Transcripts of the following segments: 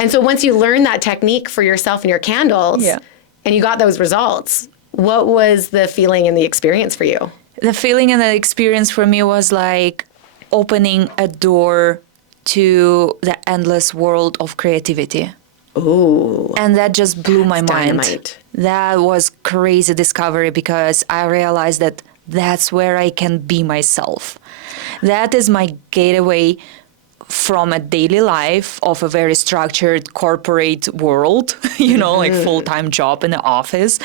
And so once you learned that technique for yourself and your candles, and you got those results, what was the feeling and the experience for you? The feeling and the experience for me was like opening a door to the endless world of creativity. Ooh. And that just blew my mind. Dynamite. That was crazy discovery because I realized that that's where I can be myself. That is my gateway from a daily life of a very structured corporate world, like full-time job in the office.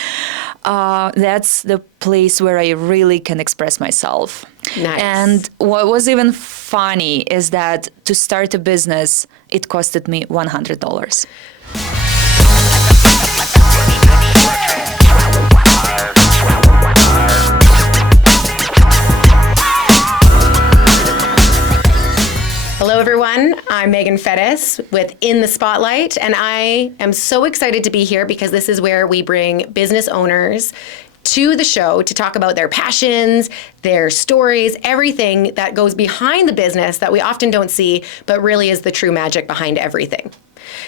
That's the place where I really can express myself. Nice. And what was even funny is that to start a business, it costed me $100. Hello, everyone. I'm Meagan Fettes with In The Spotlight, and I am so excited to be here because this is where we bring business owners to the show to talk about their passions, their stories, everything that goes behind the business that we often don't see, but really is the true magic behind everything.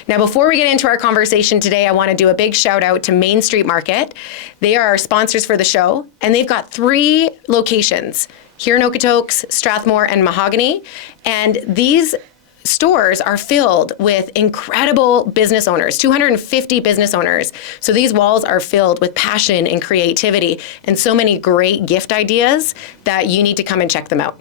Now, before we get into our conversation today, I want to do a big shout out to Main Street Market. They are our sponsors for the show, and they've got 3 locations here in Okotoks, Strathmore, and Mahogany. And these stores are filled with incredible business owners, 250 business owners. So these walls are filled with passion and creativity and so many great gift ideas that you need to come and check them out.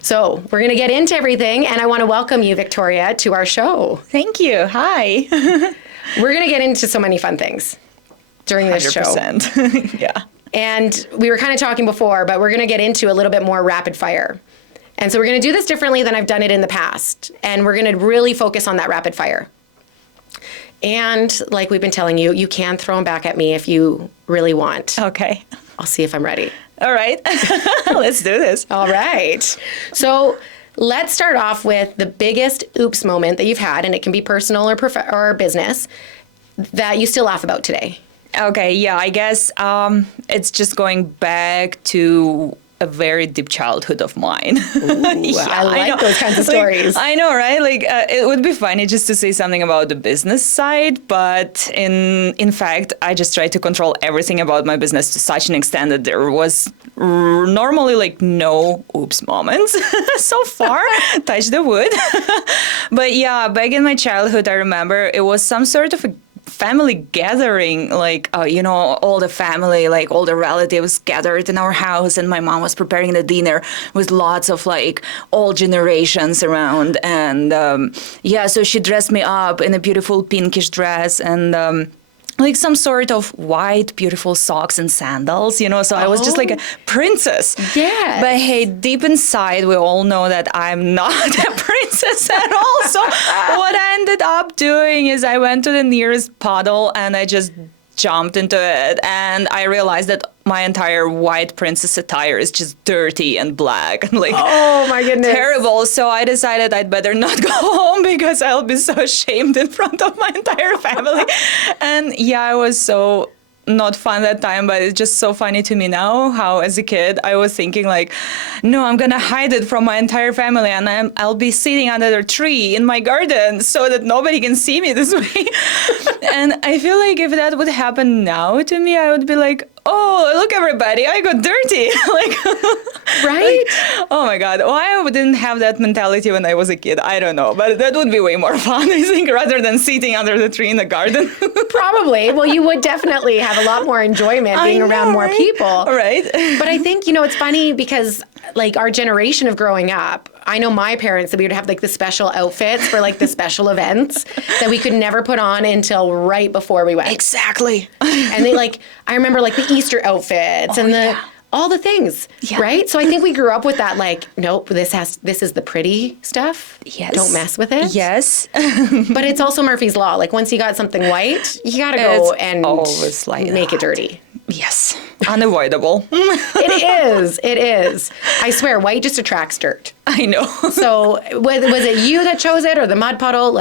So we're going to get into everything, and I want to welcome you, Viktoriia, to our show. Thank you. Hi. We're going to get into so many fun things during this 100%. show. Yeah. And we were kind of talking before, but we're going to get into a little bit more rapid fire. And so we're going to do this differently than I've done it in the past. And we're going to really focus on that rapid fire. And like we've been telling you, you can throw them back at me if you really want. Okay. I'll see if I'm ready. All right. Let's do this. All right. So let's start off with the biggest oops moment that you've had, and it can be personal or business, that you still laugh about today. Okay, yeah, I guess it's just going back to a very deep childhood of mine. Ooh, I like those kinds of stories. I know, right? It would be funny just to say something about the business side, but in fact, I just tried to control everything about my business to such an extent that there was normally no oops moments so far. Touch the wood. But yeah, back in my childhood, I remember it was some sort of a family gathering, all the family, all the relatives gathered in our house, and my mom was preparing the dinner with lots of all generations around. And so she dressed me up in a beautiful pinkish dress and some sort of white, beautiful socks and sandals, so I was just like a princess. Yeah. But hey, deep inside, we all know that I'm not a princess at all. So what I ended up doing is I went to the nearest puddle and I just jumped into it. And I realized that my entire white princess attire is just dirty and black and oh my goodness, terrible. So I decided I'd better not go home because I'll be so ashamed in front of my entire family. And yeah, I was so not fun that time, but it's just so funny to me now how as a kid I was thinking no, I'm gonna hide it from my entire family and I'll be sitting under a tree in my garden so that nobody can see me this way. And I feel like if that would happen now to me, I would be like, oh, look everybody, I got dirty. Right? Oh my God, why I didn't have that mentality when I was a kid, I don't know. But that would be way more fun, I think, rather than sitting under the tree in the garden. Probably. Well, you would definitely have a lot more enjoyment being around more people. Right. But I think, it's funny because our generation of growing up, I know my parents that we would have the special outfits for the special events that we could never put on until right before we went. Exactly. And they I remember the Easter outfits and all the things, right? So I think we grew up with that nope, this is the pretty stuff. Yes. Don't mess with it. Yes. But it's also Murphy's Law. Once you got something white, you got to go and make it dirty. Yes. Unavoidable. It is. I swear, white just attracts dirt. I know. So was it you that chose it or the mud puddle?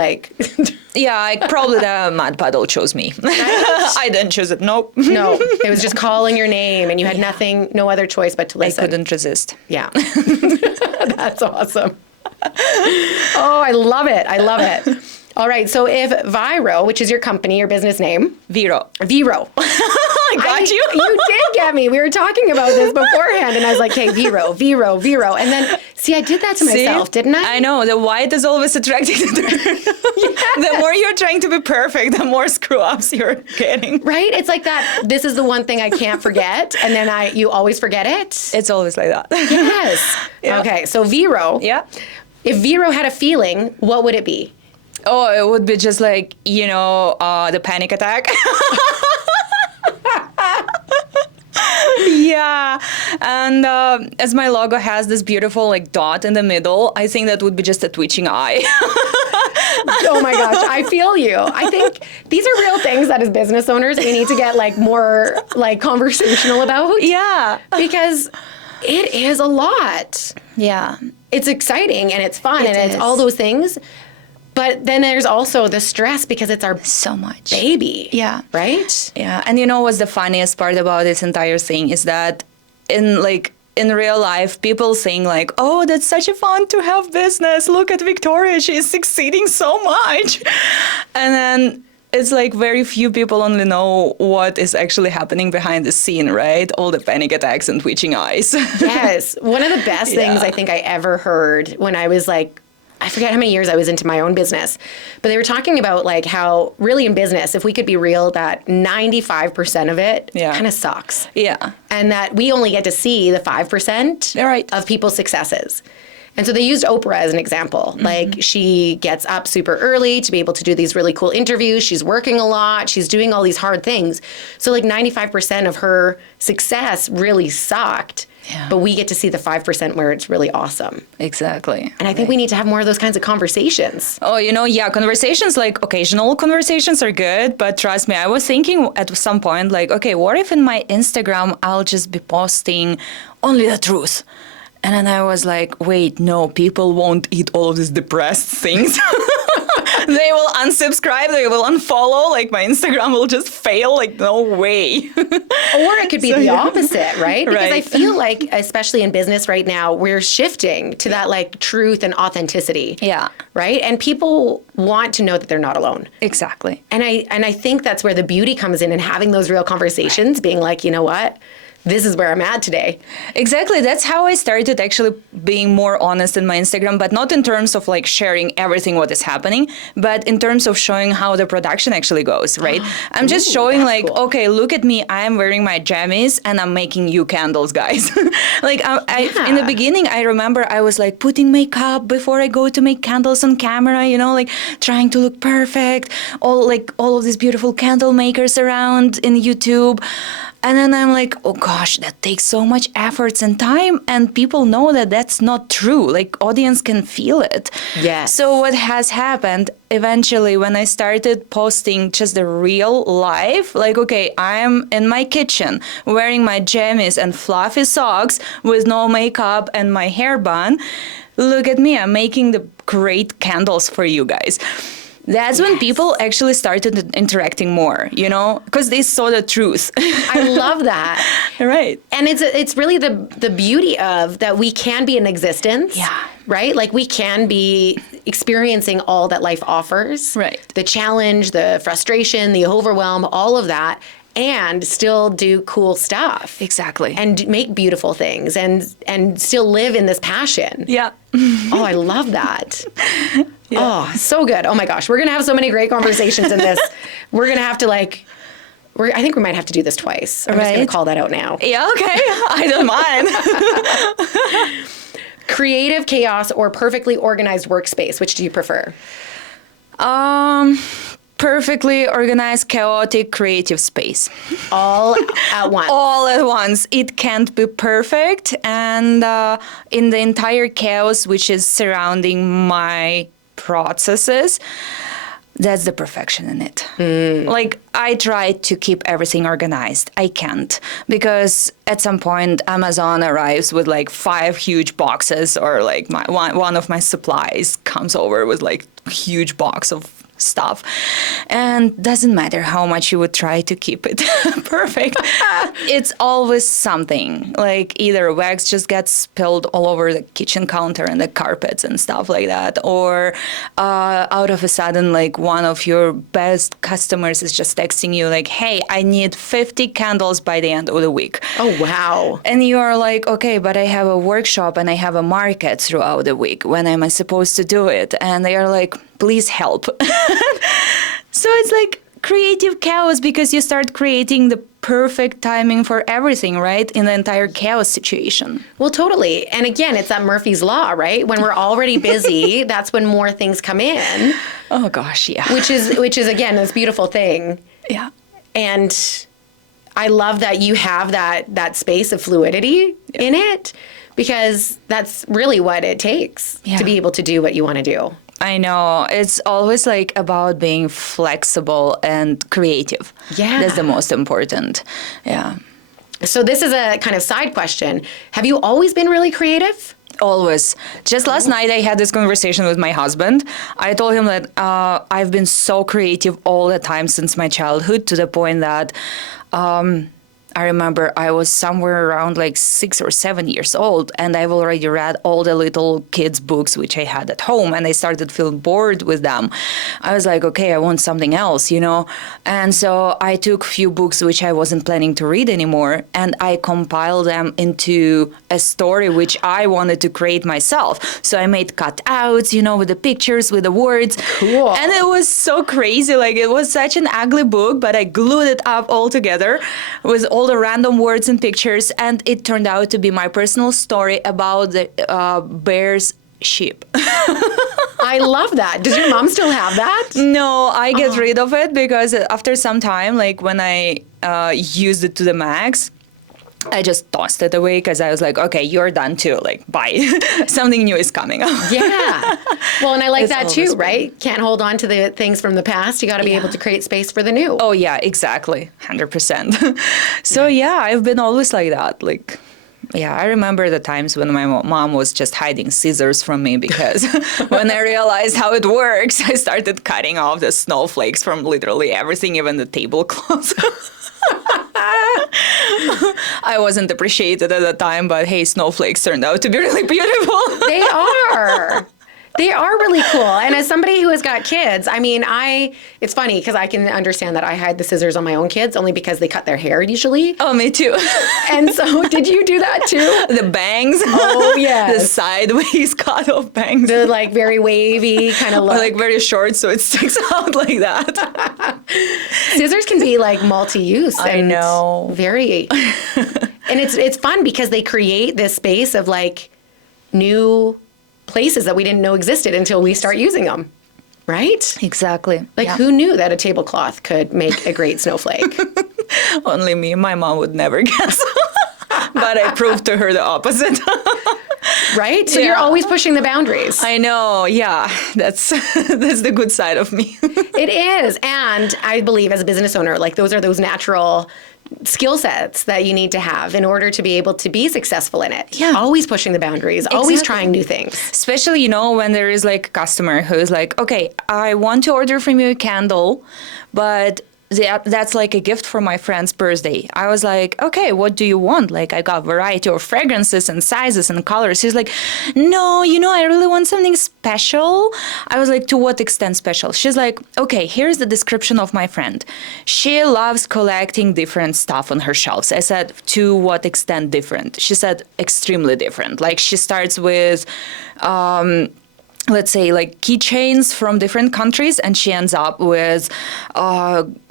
Yeah, probably the mud puddle chose me. Right? I didn't choose it. Nope. No, it was just calling your name and you had no other choice but to listen. I couldn't resist. Yeah. That's awesome. Oh, I love it. All right. So if Viro, which is your company, your business name, Viro. I got you. You did get me. We were talking about this beforehand, and I was like, "Hey, Viro. And then, see, I did that to myself, didn't I? I know. The white is always attracting the dark. The more you're trying to be perfect, the more screw-ups you're getting. Right? It's like that. This is the one thing I can't forget, and then you always forget it. It's always like that. Yes. Yeah. Okay. So Viro. Yeah. If Viro had a feeling, what would it be? Oh, it would be just like, the panic attack. Yeah. And as my logo has this beautiful like dot in the middle, I think that would be just a twitching eye. Oh my gosh, I feel you. I think these are real things that as business owners we need to get like more like conversational about. Yeah. Because it is a lot. Yeah. It's exciting and it's fun and it's all those things. But then there's also the stress because it's our So much. baby. Yeah. Right? Yeah. And what's the funniest part about this entire thing is that in real life, people saying like, oh, that's such a fun to have business. Look at Viktoriia. She is succeeding so much. And then it's like very few people only know what is actually happening behind the scene, right? All the panic attacks and twitching eyes. Yes. One of the best things I think I ever heard when I was like, I forget how many years I was into my own business, but they were talking about like how really in business, if we could be real, that 95% of it kind of sucks. Yeah. And that we only get to see the 5% of people's successes. And so they used Oprah as an example. Mm-hmm. Like she gets up super early to be able to do these really cool interviews. She's working a lot. She's doing all these hard things. So like 95% of her success really sucked. Yeah. But we get to see the 5% where it's really awesome. Exactly. And I think we need to have more of those kinds of conversations. Oh, conversations, like occasional conversations are good. But trust me, I was thinking at some point, like, okay, what if in my Instagram, I'll just be posting only the truth? And then I was like, wait, no, people won't eat all of these depressed things. They will unsubscribe, they will unfollow, like my Instagram will just fail, like no way. Or it could be the opposite, right? Because I feel like, especially in business right now, we're shifting to that like truth and authenticity. Yeah. Right? And people want to know that they're not alone. Exactly. And I think that's where the beauty comes in having those real conversations, being like, you know what? This is where I'm at today. Exactly. That's how I started actually being more honest in my Instagram, but not in terms of like sharing everything what is happening, but in terms of showing how the production actually goes, right? I'm just showing like, cool. Okay, look at me. I'm wearing my jammies and I'm making you candles, guys. Like in the beginning, I remember I was like putting makeup before I go to make candles on camera, like trying to look perfect, all of these beautiful candle makers around in YouTube. And then I'm like, oh gosh, that takes so much efforts and time. And people know that that's not true. Like audience can feel it. Yes. So what has happened eventually when I started posting just the real life, like, okay, I'm in my kitchen wearing my jammies and fluffy socks with no makeup and my hair bun. Look at me, I'm making the great candles for you guys. That's when people actually started interacting more, because they saw the truth. I love that. Right. And it's really the beauty of that we can be in existence. Yeah. Right? Like we can be experiencing all that life offers. Right. The challenge, the frustration, the overwhelm, all of that. And still do cool stuff. Exactly. And make beautiful things and still live in this passion. Yeah. Oh, I love that. Yeah. Oh, so good. Oh my gosh. We're going to have so many great conversations in this. We're going to have to I think we might have to do this twice. I'm just going to call that out now. Yeah, okay. I don't mind. Creative chaos or perfectly organized workspace. Which do you prefer? Perfectly organized, chaotic, creative space. All at once. All at once. It can't be perfect. And in the entire chaos which is surrounding my processes, that's the perfection in it. Like, I try to keep everything organized. I can't. Because at some point, Amazon arrives with like 5 huge boxes, or like one of my supplies comes over with like huge box of stuff. And doesn't matter how much you would try to keep it perfect. It's always something. Like either wax just gets spilled all over the kitchen counter and the carpets and stuff like that. Or out of a sudden, like one of your best customers is just texting you like, hey, I need 50 candles by the end of the week. Oh, wow. And you are like, okay, but I have a workshop and I have a market throughout the week. When am I supposed to do it? And they are like, please help. So it's like creative chaos because you start creating the perfect timing for everything, right? In the entire chaos situation. Well, totally. And again, it's that Murphy's Law, right? When we're already busy, that's when more things come in. Oh gosh, yeah. Which is again, this beautiful thing. Yeah. And I love that you have that space of fluidity in it, because that's really what it takes to be able to do what you want to do. I know. It's always like about being flexible and creative. Yeah. That's the most important. Yeah. So this is a kind of side question. Have you always been really creative? Always. Just last night, I had this conversation with my husband. I told him that I've been so creative all the time since my childhood, to the point that I remember I was somewhere around like 6 or 7 years old, and I've already read all the little kids' books which I had at home, and I started feeling bored with them. I was like, okay, I want something else, you know? And so I took a few books which I wasn't planning to read anymore, and I compiled them into a story which I wanted to create myself. So I made cutouts, you know, with the pictures, with the words. Cool. And it was so crazy. Like, it was such an ugly book, but I glued it up all together with all the random words and pictures, and it turned out to be my personal story about the bear's sheep. I love that. Does your mom still have that? No, I get rid of it because after some time, like when I used it to the max, I just tossed it away because I was like, okay, you're done too. Like, bye. Something new is coming up. Yeah. Well, and I like It's that too, right? Can't hold on to the things from the past. You got to be able to create space for the new. Oh, yeah, exactly. 100%. So, yeah, I've been always like that. Like, yeah, I remember the times when my mom was just hiding scissors from me because when I realized how it works, I started cutting off the snowflakes from literally everything, even the tablecloths. I wasn't appreciated at the time, but hey, snowflakes turned out to be really beautiful. They are. They are really cool. And as somebody who has got kids, I mean, it's funny because I can understand that I hide the scissors on my own kids only because they cut their hair usually. Oh, me too. And so did you do that too? The bangs. Oh, yes. The sideways cut off bangs. The like very wavy kind of look. Or like very short so it sticks out like that. Scissors can be like multi-use. I know. Very. And it's fun because they create this space of like new places that we didn't know existed until we start using them, right? Exactly. Like, who knew that a tablecloth could make a great snowflake? Only me. My mom would never guess. But I proved to her the opposite. Right? So you're always pushing the boundaries. I know. Yeah. That's the good side of me. It is. And I believe as a business owner, like those are those natural skill sets that you need to have in order to be able to be successful in it. Yeah. Always pushing the boundaries, always trying new things. Especially, you know, when there is like a customer who is like, okay, I want to order from you a candle, but that's like a gift for my friend's birthday. I was like, okay, what do you want? Like, I got variety of fragrances and sizes and colors. He's like, no, you know, I really want something special. I was like, to what extent special? She's like, okay, here's the description of my friend. She loves collecting different stuff on her shelves. I said, to what extent different? She said, extremely different. Like, she starts with let's say like keychains from different countries, and she ends up with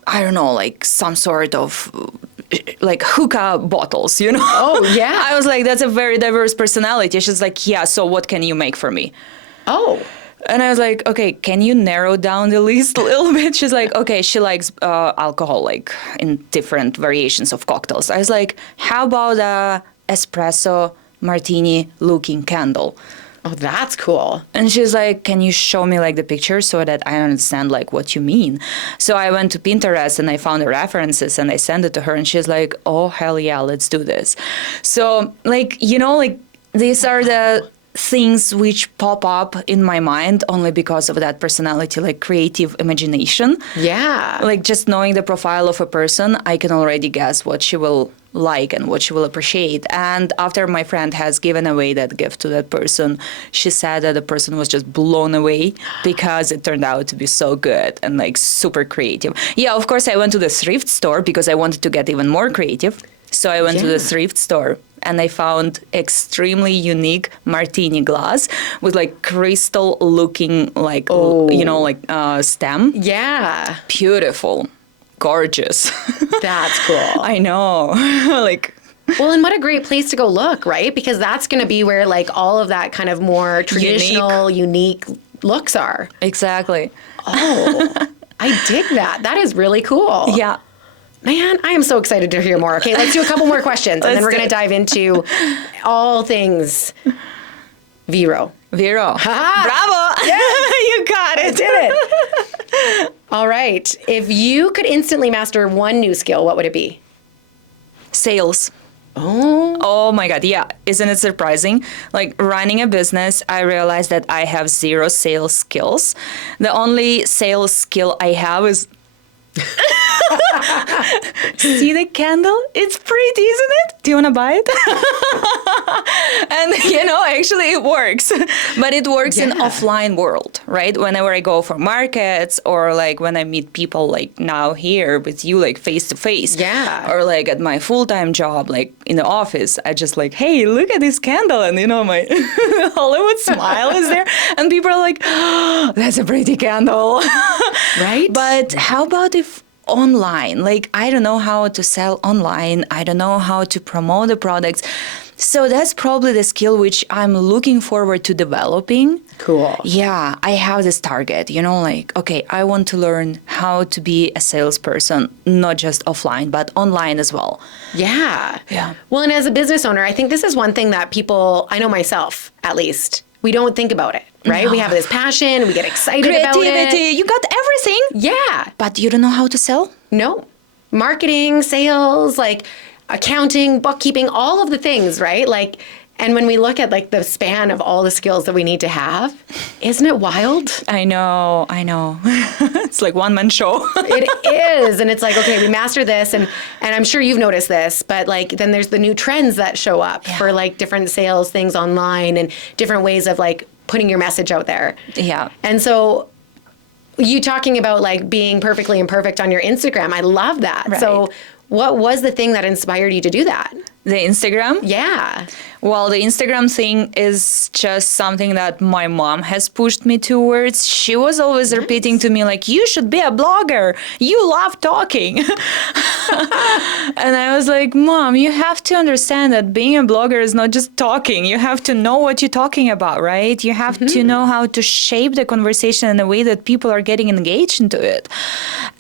I don't know, like some sort of like hookah bottles, you know? Oh, yeah. I was like, that's a very diverse personality. She's like, yeah, so what can you make for me? Oh. And I was like, okay, can you narrow down the list a little bit? She's like, okay, she likes alcohol, like in different variations of cocktails. I was like, how about a espresso martini looking candle? Oh, that's cool. And she's like, can you show me like the picture so that I understand like what you mean? So I went to Pinterest and I found the references and I sent it to her, and she's like, oh, hell yeah, let's do this. So like, you know, like these are the things which pop up in my mind only because of that personality, like creative imagination. Yeah. Like just knowing the profile of a person, I can already guess what she will like and what she will appreciate. And after my friend has given away that gift to that person, she said that the person was just blown away because it turned out to be so good and like super creative. Yeah, of course, I went to the thrift store because I wanted to get even more creative. So I went to the thrift store and I found extremely unique martini glass with like crystal looking like, stem. Yeah. Beautiful. Gorgeous. That's cool. I know. Well, and what a great place to go look, right? Because that's going to be where like all of that kind of more traditional, unique looks are. Exactly. Oh, I dig that. That is really cool. Yeah. Man, I am so excited to hear more. Okay, let's do a couple more questions, and then we're going to dive into all things Vero. Ha-ha. Bravo. Yes. You got it. I did it. All right. If you could instantly master one new skill, what would it be? Sales. Oh my God. Yeah. Isn't it surprising? Like running a business, I realized that I have zero sales skills. The only sales skill I have is see the candle? It's pretty, isn't it? Do you want to buy it? And, actually it works. But it works in offline world, right? Whenever I go for markets or like when I meet people like now here with you, like face to face. Yeah. Or like at my full-time job, like in the office, I just like, hey, look at this candle. And, my Hollywood smile is there. And people are like, oh, that's a pretty candle. Right? But how about if online? Like, I don't know how to sell online. I don't know how to promote the products. So that's probably the skill which I'm looking forward to developing. Cool. Yeah, I have this target, okay, I want to learn how to be a salesperson, not just offline, but online as well. Yeah. Yeah. Well, and as a business owner, I think this is one thing that people, I know myself at least, we don't think about it, right? No. We have this passion, we get excited about it. Creativity, you got everything. Yeah. But you don't know how to sell? No. Marketing, sales, like accounting, bookkeeping, all of the things, right? Like, and when we look at like the span of all the skills that we need to have, isn't it wild? I know. It's like one-man show. It is. And it's like, okay, we master this. And I'm sure you've noticed this, but like, then there's the new trends that show up for like different sales things online and different ways of like putting your message out there. Yeah. And so you talking about like being perfectly imperfect on your Instagram, I love that. Right. So what was the thing that inspired you to do that? The Instagram? Yeah. Well, the Instagram thing is just something that my mom has pushed me towards. She was always repeating to me, like, you should be a blogger. You love talking. And I was like, Mom, you have to understand that being a blogger is not just talking. You have to know what you're talking about, right? You have to know how to shape the conversation in a way that people are getting engaged into it.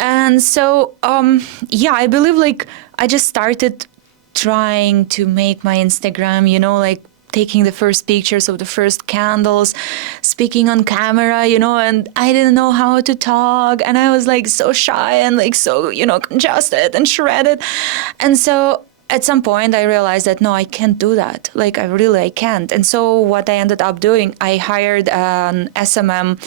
And so, I believe, like, I just started trying to make my Instagram, like taking the first pictures of the first candles, speaking on camera, and I didn't know how to talk. And I was like so shy and like so, congested and shredded. And so at some point I realized that, no, I can't do that. Like I can't. And so what I ended up doing, I hired an SMM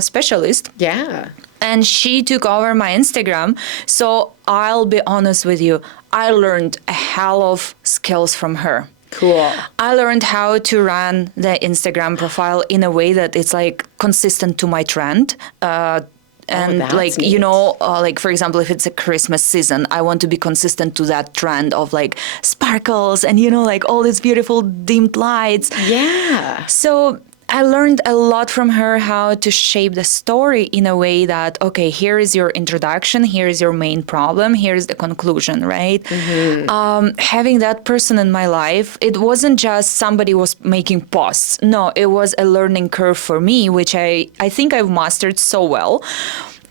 specialist. Yeah. And she took over my Instagram. So I'll be honest with you, I learned a hell of skills from her. Cool. I learned how to run the Instagram profile in a way that it's like consistent to my trend. And like, neat. Like, for example, if it's a Christmas season, I want to be consistent to that trend of like sparkles and, like all these beautiful dimmed lights. Yeah. So I learned a lot from her how to shape the story in a way that, okay, here is your introduction, here is your main problem, here is the conclusion, right? Having that person in my life, it wasn't just somebody was making posts. No, it was a learning curve for me, which I think I've mastered so well.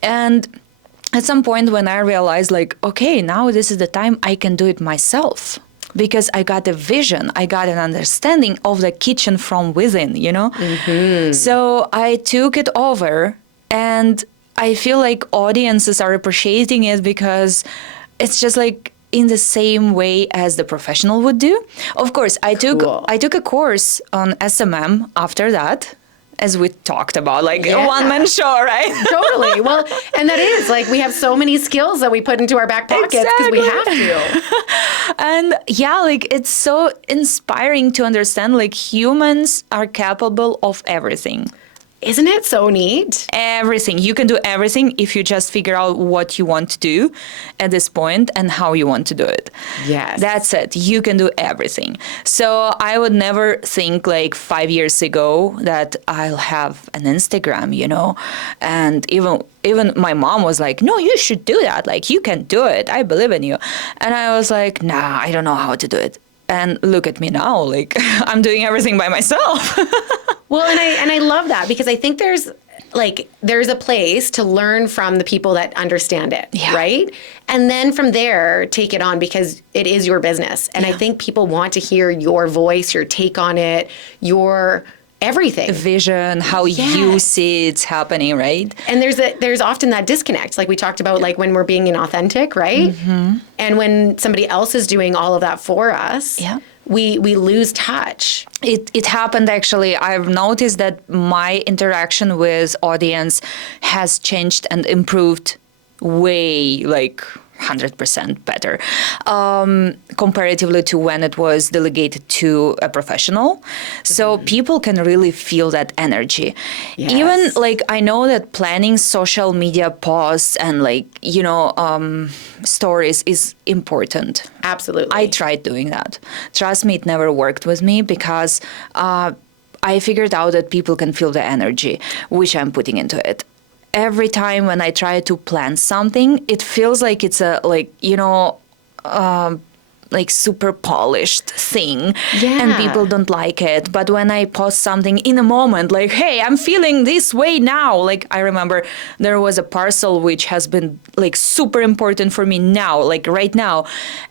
And at some point when I realized like, okay, now this is the time I can do it myself. Because I got a vision, I got an understanding of the kitchen from within, So I took it over and I feel like audiences are appreciating it because it's just like in the same way as the professional would do. Of course, I took a course on SMM after that, as we talked about, like a one-man show, right? Totally. Well, and that is like we have so many skills that we put into our back pockets because we have to. And yeah, like it's so inspiring to understand like humans are capable of everything. Isn't it so neat? Everything. You can do everything if you just figure out what you want to do at this point and how you want to do it. Yes. That's it. You can do everything. So I would never think like 5 years ago that I'll have an Instagram, you know, and even my mom was like, no, you should do that. Like, you can do it. I believe in you. And I was like, nah, I don't know how to do it. And look at me now, like I'm doing everything by myself. Well, and I love that because I think there's a place to learn from the people that understand it, right? And then from there, take it on because it is your business. And I think people want to hear your voice, your take on it, your everything. Vision, how you see it's happening, right? And there's often that disconnect, like we talked about, like when we're being inauthentic, right? Mm-hmm. And when somebody else is doing all of that for us, we lose touch. It happened actually. I've noticed that my interaction with audience has changed and improved way, like 100% better comparatively to when it was delegated to a professional. So people can really feel that energy. Yes. Even like I know that planning social media posts and like, you know, stories is important. Absolutely. I tried doing that. Trust me, it never worked with me because I figured out that people can feel the energy which I'm putting into it. Every time when I try to plan something, it feels like it's a, like, you know, like super polished thing and people don't like it. But when I post something in a moment, like, hey, I'm feeling this way now. Like I remember there was a parcel which has been like super important for me now, like right now.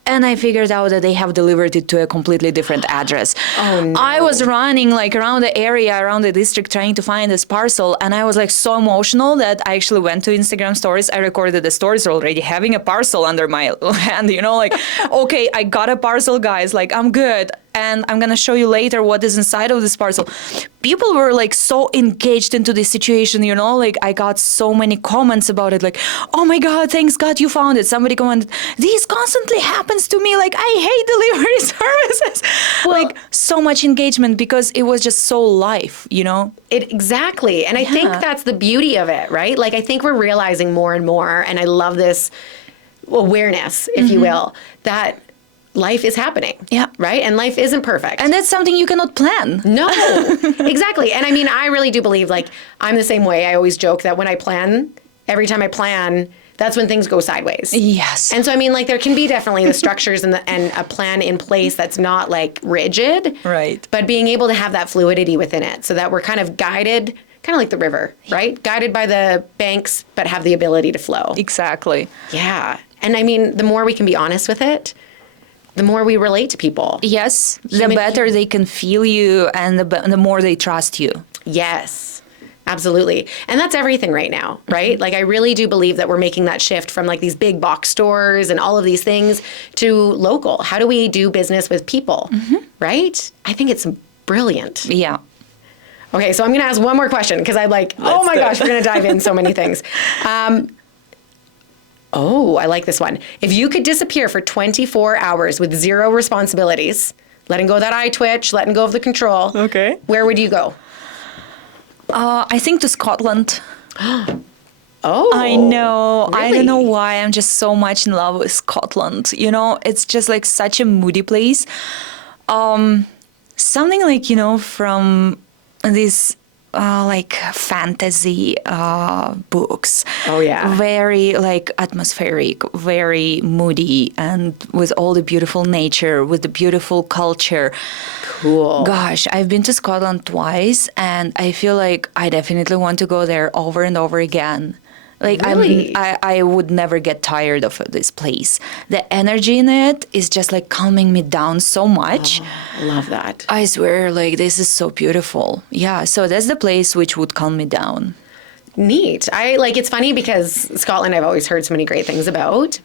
And I figured out that they have delivered it to a completely different address. Oh, no. I was running like around the area, around the district, trying to find this parcel. And I was like so emotional that I actually went to Instagram stories. I recorded the stories already having a parcel under my hand, you know, like, okay, I got a parcel, guys, like I'm good. And I'm going to show you later what is inside of this parcel. People were like so engaged into this situation, you know, like I got so many comments about it. Like, oh my God, thanks God you found it. Somebody commented, this constantly happens to me. Like, I hate delivery services. Well, like so much engagement because it was just so live, you know? Exactly. And I think that's the beauty of it, right? Like, I think we're realizing more and more, and I love this awareness, if you will, that life is happening. Yeah. Right? And life isn't perfect. And that's something you cannot plan. No, exactly. And I mean, I really do believe, like, I'm the same way. I always joke that when I plan, every time I plan, that's when things go sideways. Yes. And so, I mean, like, there can be definitely the structures and a plan in place that's not, like, rigid. Right. But being able to have that fluidity within it so that we're kind of guided, kind of like the river, right? Guided by the banks, but have the ability to flow. Exactly. Yeah. And I mean, the more we can be honest with it, the more we relate to people. Yes, the better they can feel you and the more they trust you. Yes, absolutely. And that's everything right now, right? Like, I really do believe that we're making that shift from like these big box stores and all of these things to local. How do we do business with people, right? I think it's brilliant. Yeah. Okay, so I'm going to ask one more question because I'm like, oh my gosh, we're going to dive in so many things. Oh, I like this one. If you could disappear for 24 hours with zero responsibilities, letting go of that eye twitch, letting go of the control, where would you go? I think to Scotland. Oh, I know. Really? I don't know why. I'm just so much in love with Scotland. You know, it's just like such a moody place. Something like, you know, from this like fantasy books. Oh, yeah. Very like atmospheric, very moody, and with all the beautiful nature, with the beautiful culture. Cool. Gosh, I've been to Scotland twice, and I feel like I definitely want to go there over and over again. Like, really? I would never get tired of this place. The energy in it is just like calming me down so much. Oh, I love that. I swear, like, this is so beautiful. Yeah, so that's the place which would calm me down. Neat. It's funny because Scotland I've always heard so many great things about.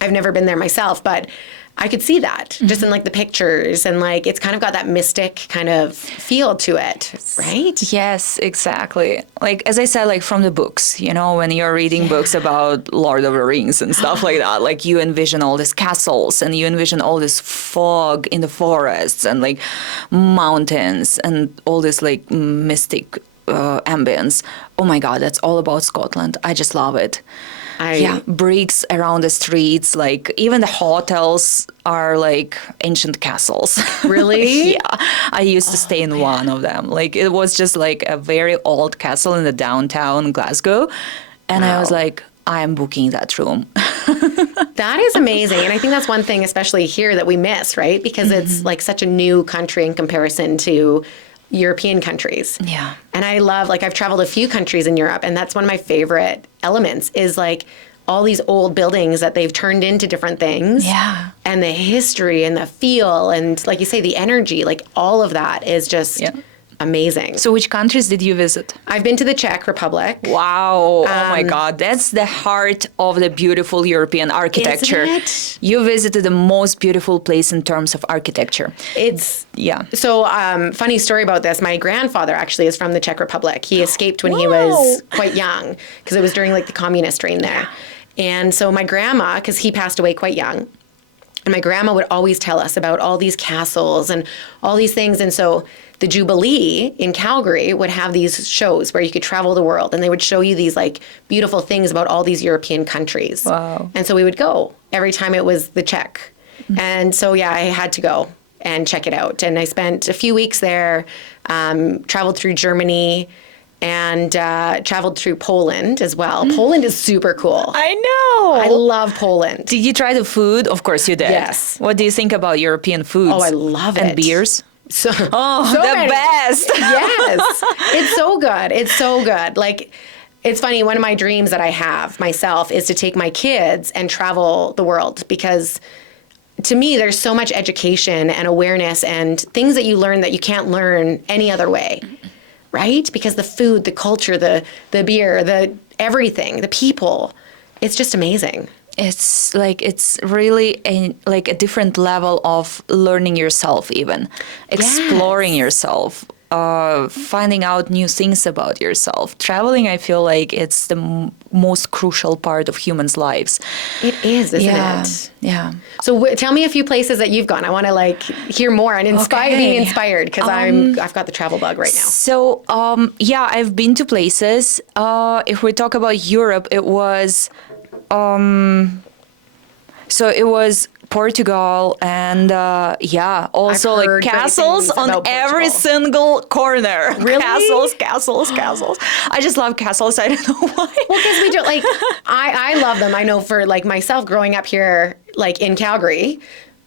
I've never been there myself, but I could see that just in like the pictures, and like it's kind of got that mystic kind of feel to it, right? Yes, exactly. Like, as I said, like from the books, you know, when you're reading books about Lord of the Rings and stuff like that, like you envision all these castles and you envision all this fog in the forests and like mountains and all this like mystic ambience. Oh my God, that's all about Scotland. I just love it. Bricks around the streets, like even the hotels are like ancient castles. Really? Yeah. I used to stay in one of them. Like it was just like a very old castle in the downtown Glasgow. And I was like, I'm booking that room. That is amazing. And I think that's one thing, especially here, that we miss, right? Because it's like such a new country in comparison to European countries. Yeah. And I love, like, I've traveled a few countries in Europe, and that's one of my favorite elements is like all these old buildings that they've turned into different things. Yeah. And the history and the feel and, like you say, the energy, like all of that is just amazing. So which countries did you visit? I've been to the Czech Republic. Wow. Oh my God. That's the heart of the beautiful European architecture. Isn't it? You visited the most beautiful place in terms of architecture. It's Yeah. So, funny story about this. My grandfather actually is from the Czech Republic. He escaped when he was quite young because it was during like the communist reign there. And so my grandma, because he passed away quite young, and my grandma would always tell us about all these castles and all these things. And so the Jubilee in Calgary would have these shows where you could travel the world, and they would show you these like beautiful things about all these European countries. Wow. And so we would go every time it was the Czech. And so, yeah, I had to go and check it out. And I spent a few weeks there, traveled through Germany, and traveled through Poland as well. Poland is super cool. I know. I love Poland. Did you try the food? Of course you did. Yes. What do you think about European foods? Oh, I love and it. beers? So, Oh, so the many. best. Yes. It's so good. It's so good. Like, it's funny, one of my dreams that I have myself is to take my kids and travel the world, because to me, there's so much education and awareness and things that you learn that you can't learn any other way, right? Because the food, the culture, the beer, the everything, the people, it's just amazing. It's like, it's really like a different level of learning yourself, even exploring yourself, finding out new things about yourself. Traveling, I feel like it's the most crucial part of humans' lives. It is, isn't it? Yeah. So tell me a few places that you've gone. I want to like hear more and be inspired, because I've got the travel bug right now. So, I've been to places. If we talk about Europe, it was, it was Portugal and also I've like heard great castles things on about every Portugal. single corner. Really? Castles. I just love castles. I don't know why. Well, because we do, like, I love them. I know for like myself growing up here, like in Calgary,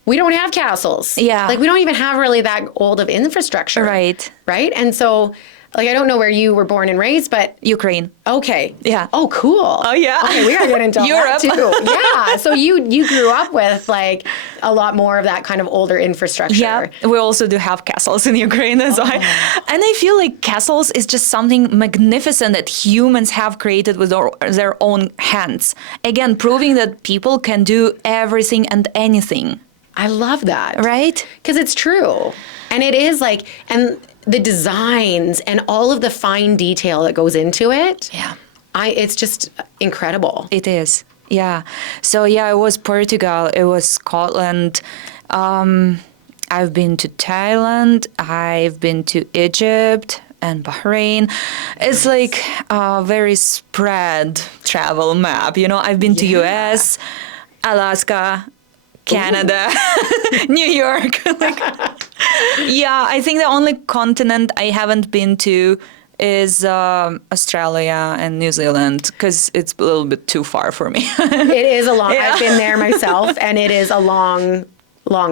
we don't have castles. Yeah. Like we don't even have really that old of infrastructure. Right. Right. And so, like, I don't know where you were born and raised, but Ukraine. okay. Yeah. Oh, cool. Oh, yeah. Okay, we gotta get into all Europe. that too. Yeah. So you grew up with like a lot more of that kind of older infrastructure. Yeah, we also do have castles in Ukraine. That's why. And I feel like castles is just something magnificent that humans have created with their own hands. Again, proving that people can do everything and anything. I love that. Right? Because it's true. And it is like, and the designs and all of the fine detail that goes into it. Yeah. It's just incredible. It is. Yeah. So, it was Portugal. It was Scotland. I've been to Thailand. I've been to Egypt and Bahrain. It's like a very spread travel map. You know, I've been to US, Alaska, Canada, New York. I think the only continent I haven't been to is Australia and New Zealand, because it's a little bit too far for me. It is a long, I've been there myself, and it is a long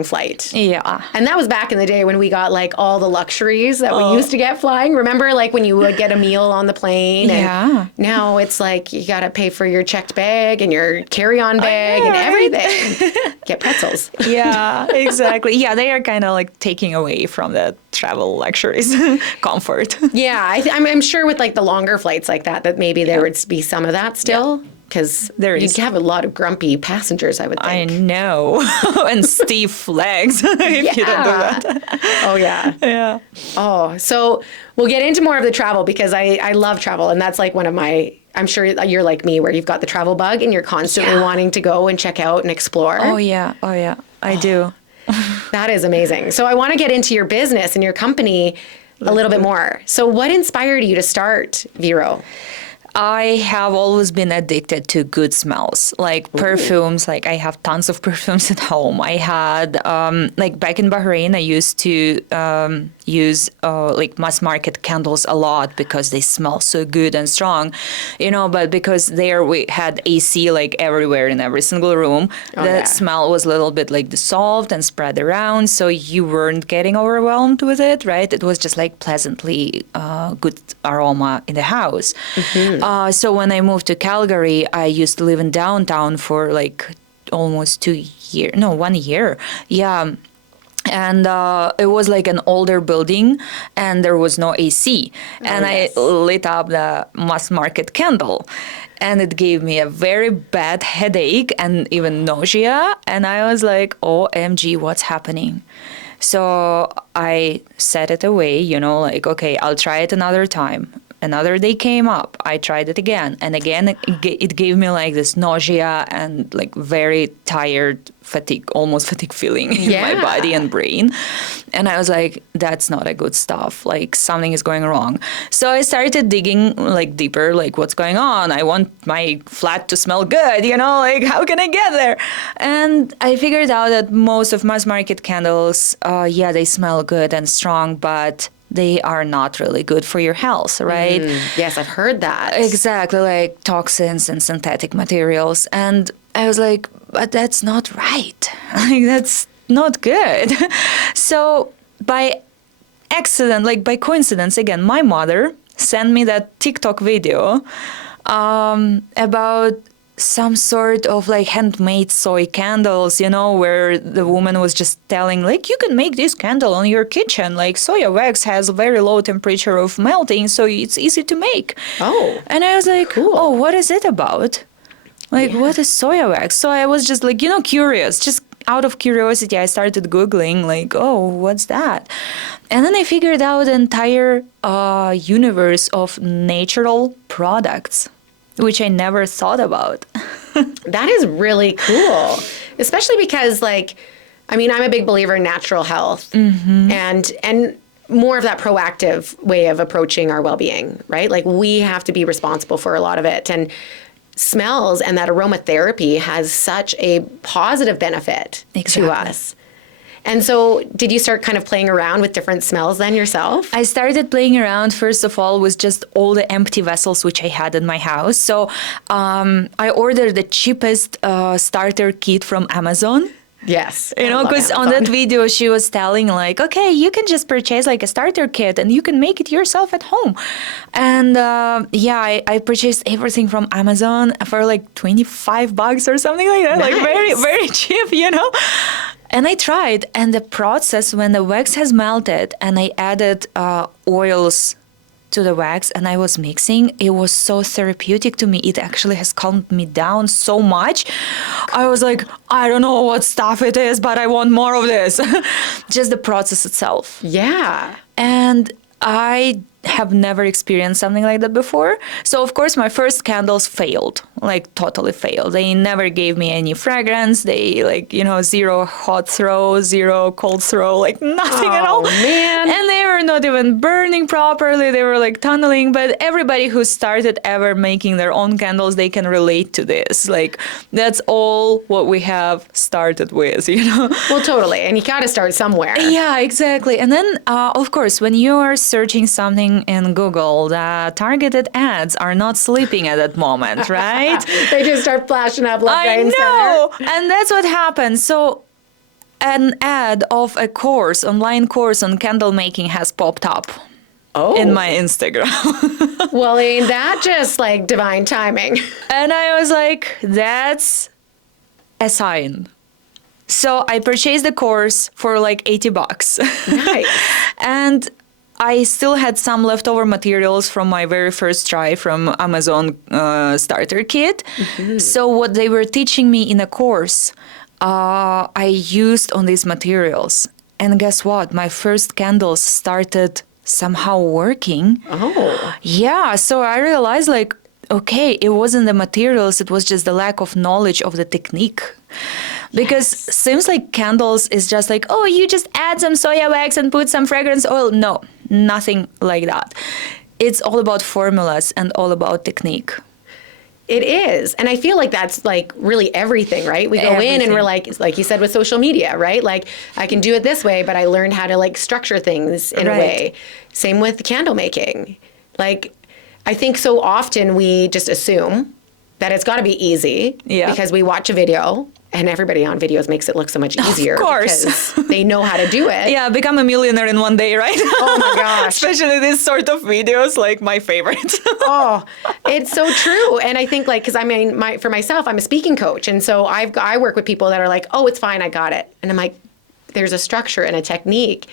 flight. Yeah. And that was back in the day when we got like all the luxuries that we used to get flying. Remember, like when you would get a meal on the plane? And now it's like you got to pay for your checked bag and your carry-on bag and everything. Get pretzels. Yeah, exactly. Yeah, they are kind of like taking away from the travel luxuries, comfort. Yeah, I'm sure with like the longer flights like that maybe there would be some of that still. because There you is. have a lot of grumpy passengers, I would I think. know. And stiff legs if you don't do that. Oh, yeah. Yeah. Oh, so we'll get into more of the travel because I love travel. And that's like one of my, I'm sure you're like me where you've got the travel bug and you're constantly wanting to go and check out and explore. Oh, yeah. Oh, yeah. I do. That is amazing. So I want to get into your business and your company a little bit more. So what inspired you to start Vero? I have always been addicted to good smells, like perfumes. Like I have tons of perfumes at home. I had, like back in Bahrain, I used to use like mass market candles a lot because they smell so good and strong, you know, but because there we had AC like everywhere in every single room, the smell was a little bit like dissolved and spread around. So you weren't getting overwhelmed with it, right? It was just like pleasantly good aroma in the house. So when I moved to Calgary, I used to live in downtown for like almost 1 year. Yeah. And it was like an older building and there was no AC. And I lit up the mass market candle. And it gave me a very bad headache and even nausea. And I was like, OMG, what's happening? So I set it away, you know, like, okay, I'll try it another time. Another day came up. I tried it again. And again, it gave me like this nausea and like very tired, almost fatigue feeling in my body and brain. And I was like, that's not a good stuff. Like something is going wrong. So I started digging like deeper, like what's going on? I want my flat to smell good, you know, like how can I get there? And I figured out that most of mass market candles, they smell good and strong, but they are not really good for your health, right? Yes, I've heard that. Exactly, like toxins and synthetic materials. And I was like, but that's not right. Like, that's not good. So by accident, like by coincidence, again, my mother sent me that TikTok video about some sort of like handmade soy candles, you know, where the woman was just telling like, you can make this candle on your kitchen. Like soya wax has a very low temperature of melting, so it's easy to make. Oh. And I was like, cool. Oh, what is it about? Like, what is soya wax? So I was just like, you know, curious, just out of curiosity, I started Googling like, oh, what's that? And then I figured out the entire universe of natural products, which I never thought about. That is really cool, especially because, like, I mean, I'm a big believer in natural health and more of that proactive way of approaching our well-being, right? Like, we have to be responsible for a lot of it. And smells and that aromatherapy has such a positive benefit to us. And so did you start kind of playing around with different smells then yourself? I started playing around, first of all, with just all the empty vessels which I had in my house. So I ordered the cheapest starter kit from Amazon. Yes. You know, because on that video, she was telling like, okay, you can just purchase like a starter kit and you can make it yourself at home. And I purchased everything from Amazon for like $25 or something like that. Nice. Like very, very cheap, you know. And I tried, and the process when the wax has melted and I added oils to the wax and I was mixing, it was so therapeutic to me. It actually has calmed me down so much. I was like, I don't know what stuff it is, but I want more of this. Just the process itself. Yeah. And I have never experienced something like that before. So, of course, my first candles failed, like totally failed. They never gave me any fragrance. They like, you know, zero hot throw, zero cold throw, like nothing at all. Man. And they were not even burning properly. They were like tunneling. But everybody who started ever making their own candles, they can relate to this. Like, that's all what we have started with, you know? Well, totally. And you got to start somewhere. Yeah, exactly. And then, of course, when you are searching something in Google, the targeted ads are not sleeping at that moment, right? They just start flashing up left, right, and center. I know. And that's what happened. So an ad of a course, online course on candle making has popped up in my Instagram. Well, ain't that just like divine timing? And I was like, that's a sign. So I purchased the course for like $80. Nice. And I still had some leftover materials from my very first try from Amazon starter kit. So what they were teaching me in a course, I used on these materials. And guess what? My first candles started somehow working. Oh. Yeah, so I realized like, okay, it wasn't the materials, it was just the lack of knowledge of the technique. Because seems like candles is just like, oh, you just add some soya wax and put some fragrance oil. No, nothing like that. It's all about formulas and all about technique. It is. And I feel like that's like really everything, right? We go in and we're like you said with social media, right? Like I can do it this way, but I learned how to like structure things in a way. Same with candle making. Like I think so often we just assume that it's got to be easy because we watch a video and everybody on videos makes it look so much easier. Of course. Because they know how to do it. Yeah, become a millionaire in one day, right? Oh my gosh. Especially this sort of videos, like my favorite. Oh, it's so true. And I think like, because I mean, for myself, I'm a speaking coach. And so I work with people that are like, oh, it's fine, I got it. And I'm like, there's a structure and a technique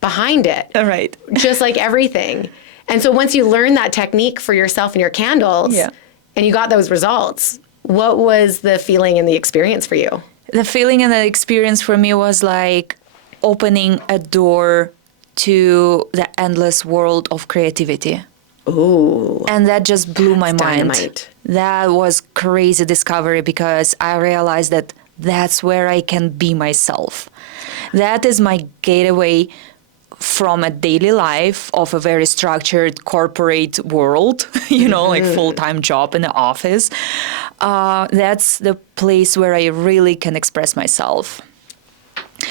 behind it. All right. Just like everything. And so once you learn that technique for yourself and your candles, and you got those results, what was the feeling and the experience for you? The feeling and the experience for me was like opening a door to the endless world of creativity. Ooh. And that just blew my mind. Dynamite. That was crazy discovery because I realized that that's where I can be myself. That is my gateway from a daily life of a very structured corporate world, like full-time job in the office. That's the place where I really can express myself.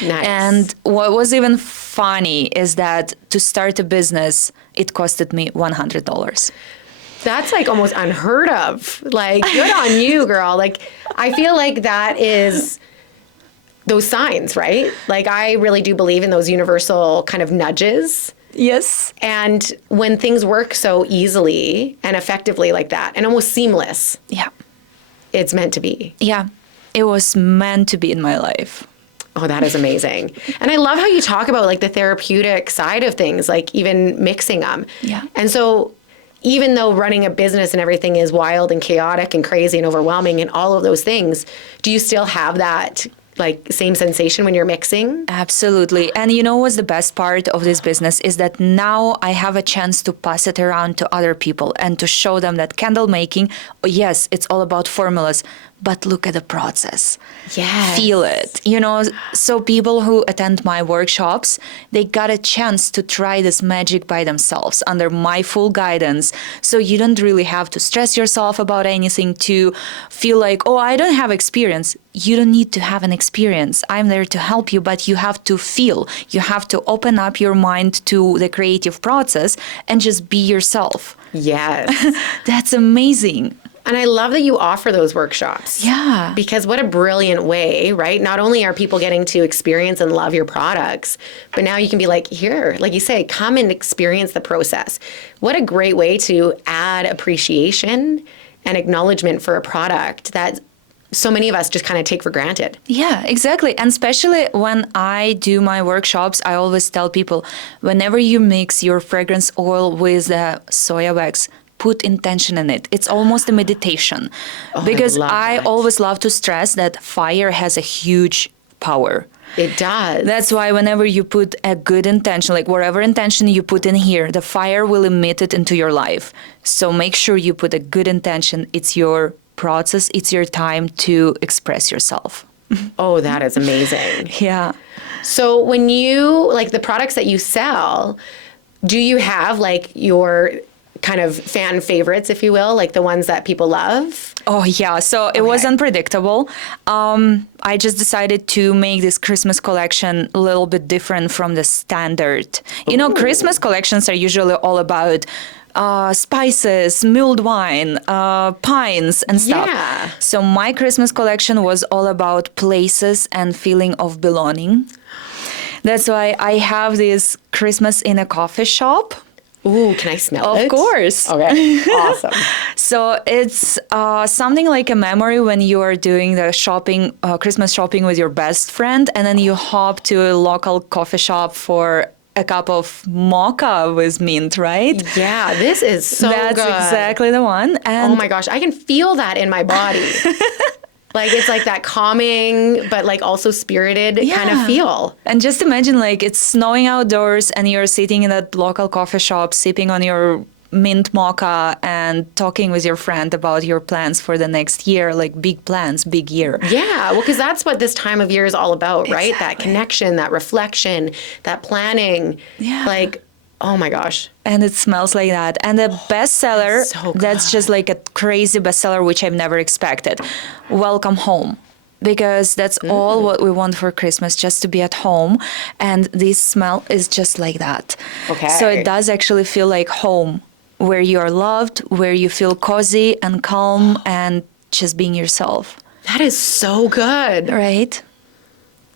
Nice. And what was even funny is that to start a business, it costed me $100. That's like almost unheard of. Like, good on you, girl. Like, I feel like that is those signs, right? Like, I really do believe in those universal kind of nudges. Yes. And when things work so easily and effectively like that, and almost seamless, it's meant to be. Yeah, it was meant to be in my life. Oh, that is amazing. And I love how you talk about like the therapeutic side of things, like even mixing them. Yeah. And so even though running a business and everything is wild and chaotic and crazy and overwhelming and all of those things, do you still have that like same sensation when you're mixing? Absolutely. And you know what's the best part of this business is that now I have a chance to pass it around to other people and to show them that candle making, yes, it's all about formulas, but look at the process. Yes. Feel it. So people who attend my workshops, they got a chance to try this magic by themselves under my full guidance. So you don't really have to stress yourself about anything, to feel like, oh, I don't have experience. You don't need to have an experience. I'm there to help you, but you have to feel. You have to open up your mind to the creative process and just be yourself. Yes. That's amazing. And I love that you offer those workshops. Yeah. Because what a brilliant way, right? Not only are people getting to experience and love your products, but now you can be like, here, like you say, come and experience the process. What a great way to add appreciation and acknowledgement for a product that so many of us just kind of take for granted. Yeah, exactly. And especially when I do my workshops, I always tell people, whenever you mix your fragrance oil with the soya wax, put intention in it. It's almost a meditation. Because I always love to stress that fire has a huge power. It does. That's why whenever you put a good intention, like whatever intention you put in here, the fire will emit it into your life. So make sure you put a good intention. It's your process. It's your time to express yourself. Oh, that is amazing. Yeah. So when you, like the products that you sell, do you have like your kind of fan favorites, if you will, like the ones that people love? Oh, yeah. So it was unpredictable. I just decided to make this Christmas collection a little bit different from the standard. Christmas collections are usually all about spices, mulled wine, pines and stuff. Yeah. So my Christmas collection was all about places and feeling of belonging. That's why I have this Christmas in a coffee shop. Ooh, can I smell it? Of course. Okay, awesome. So it's something like a memory when you are doing the Christmas shopping with your best friend, and then you hop to a local coffee shop for a cup of mocha with mint, right? Yeah, this is so That's good. exactly the one. And Oh my gosh, I can feel that in my body. Like it's like that calming, but like also spirited kind of feel. And just imagine like it's snowing outdoors and you're sitting in that local coffee shop sipping on your mint mocha and talking with your friend about your plans for the next year, like big plans, big year. Yeah, well, because that's what this time of year is all about, right? That connection, that reflection, that planning. Yeah. Like, oh my gosh. And it smells like that. And the bestseller, so that's just like a crazy bestseller, which I've never expected. Welcome Home. Because that's all what we want for Christmas, just to be at home. And this smell is just like that. Okay. So it does actually feel like home, where you are loved, where you feel cozy and calm and just being yourself. That is so good. Right?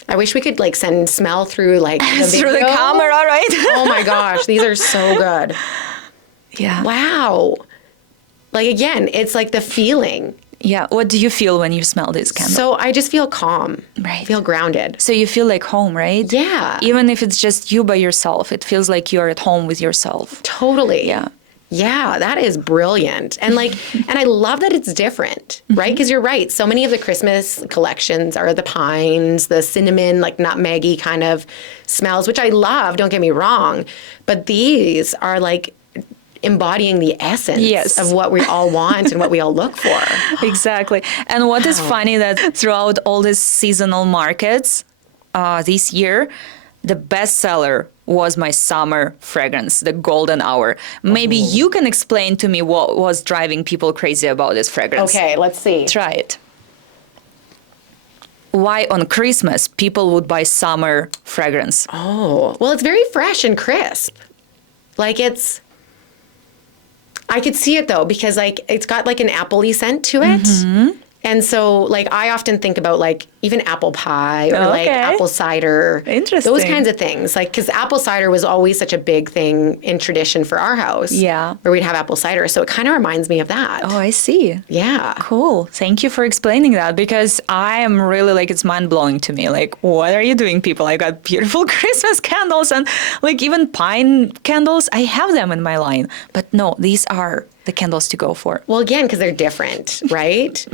I wish we could like send smell through like the video. Through the camera, right? Oh my gosh, these are so good. Yeah. Wow. Like again, it's like the feeling. Yeah. What do you feel when you smell this candle? So I just feel calm. Right. Feel grounded. So you feel like home, right? Yeah. Even if it's just you by yourself, it feels like you're at home with yourself. Totally. Yeah. Yeah, that is brilliant. And like, and I love that it's different, right? Because you're right. So many of the Christmas collections are the pines, the cinnamon, like nutmeggy kind of smells, which I love, don't get me wrong. But these are like embodying the essence of what we all want and what we all look for. Exactly. And what is funny that throughout all these seasonal markets this year, the bestseller was my summer fragrance, the Golden Hour. Maybe you can explain to me what was driving people crazy about this fragrance. Okay, let's see. Try it. Why on Christmas people would buy summer fragrance? Oh, well, it's very fresh and crisp. Like I could see it though, because like it's got like an apple-y scent to it. And so like I often think about like even apple pie or like apple cider. Interesting. Those kinds of things. Like, because apple cider was always such a big thing in tradition for our house. Yeah. Where we'd have apple cider. So it kind of reminds me of that. Oh, I see. Yeah. Cool. Thank you for explaining that, because I am really like, it's mind blowing to me. Like, what are you doing, people? I got beautiful Christmas candles and like even pine candles. I have them in my line. But no, these are the candles to go for. Well, again, because they're different, right?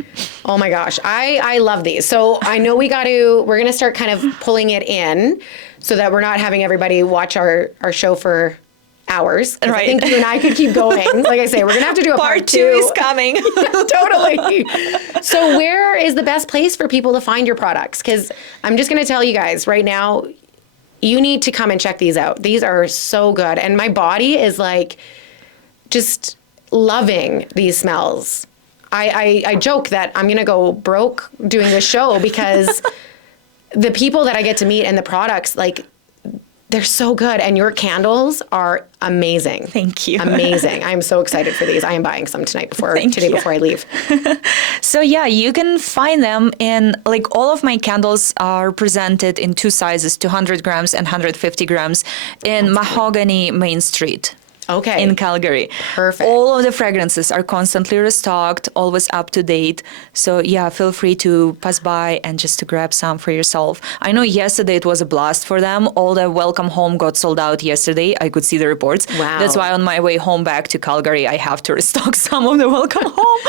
Oh my gosh. I love these. So I know we're going to start kind of pulling it in so that we're not having everybody watch our show for hours. Right. I think you and I could keep going. Like I say, we're going to have to do a part two. Part 2 is coming. Totally. So where is the best place for people to find your products? Because I'm just going to tell you guys right now, you need to come and check these out. These are so good. And my body is like just loving these smells. I joke that I'm going to go broke doing this show because the people that I get to meet and the products, like, they're so good. And your candles are amazing. Thank you. Amazing. I'm so excited for these. I am buying some before I leave. So yeah, you can find them in, like, all of my candles are presented in 2 sizes, 200 grams and 150 grams in Mahogany Main Street. Okay. In Calgary. Perfect. All of the fragrances are constantly restocked, always up to date. So yeah, feel free to pass by and just to grab some for yourself. I know yesterday it was a blast for them. All the Welcome Home got sold out yesterday. I could see the reports. Wow. That's why on my way home back to Calgary, I have to restock some of the Welcome Home.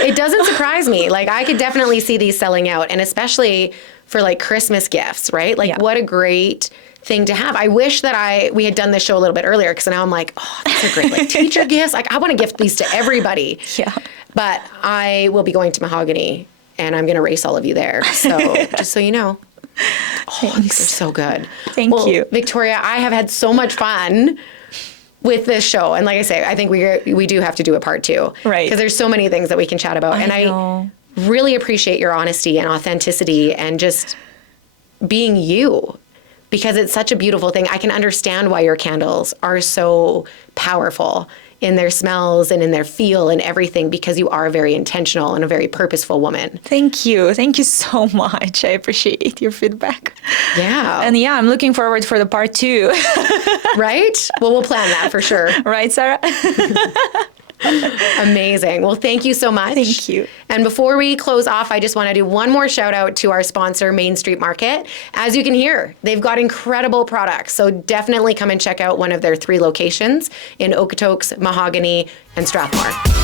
It doesn't surprise me. Like, I could definitely see these selling out, and especially for like Christmas gifts, right? Like, what a great thing to have. I wish that we had done this show a little bit earlier, because now I'm like, oh, these are great. Like teacher gifts. Like, I want to gift these to everybody. Yeah. But I will be going to Mahogany, and I'm going to race all of you there. So just so you know. Oh, these are so good. Thank you. Viktoriia, I have had so much fun with this show. And like I say, I think we do have to do a part 2. Right. Because there's so many things that we can chat about. I know. I really appreciate your honesty and authenticity and just being you, because it's such a beautiful thing. I can understand why your candles are so powerful in their smells and in their feel and everything, because you are a very intentional and a very purposeful woman. Thank you. Thank you so much. I appreciate your feedback. Yeah. And yeah, I'm looking forward for the part 2. Right? Well, we'll plan that for sure. Right, Sarah? Amazing. Well, thank you so much. Thank you. And before we close off, I just want to do one more shout out to our sponsor, Main Street Market. As you can hear, they've got incredible products. So definitely come and check out one of their 3 locations in Okotoks, Mahogany, and Strathmore.